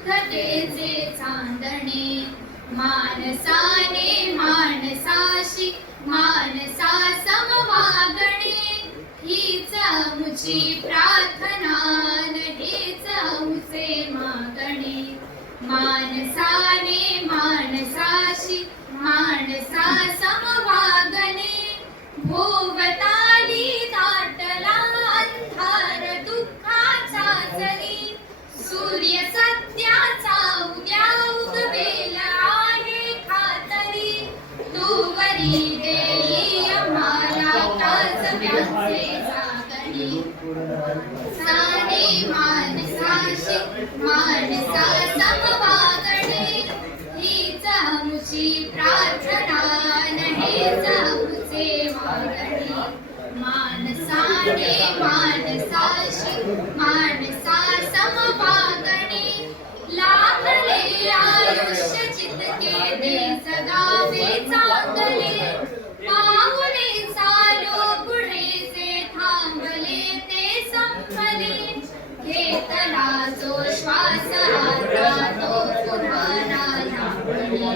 मुग्धतेचे चांदणे मानसाने मानसाशी मानसा समवागणे हीच आमुची प्रार्थना हेच आमुचे मागणे मानसाने मानसाशी मानसा समवागणे भोवताली दाटला अंधार दुःखाचा जरी सूर्य सत्याचा उद्या उगवेला आहे खातरी तोवरी देई आम्हाला काजव्याचे जागणे साने मानसाशी मानसा समवागणे हीच आमुची प्रार्थना हेच आमुचे मागणे मानसाने मानसाशी मानसा समवागणे लाभले आयुष्य चितके दे जगावे चांगले पाऊले चालो पुढे जे थांबले ते संपले घेतला जो श्वास आता तो पुन्हा लागणे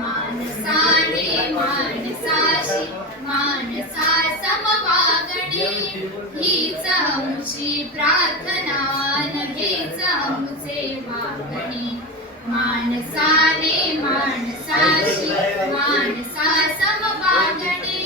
मानसाने मानसाशी मानसा समवागणे हीच आमुची प्रार्थना हेच आमुचे मागणे मानसाने मानसाशी मानसा समवागणे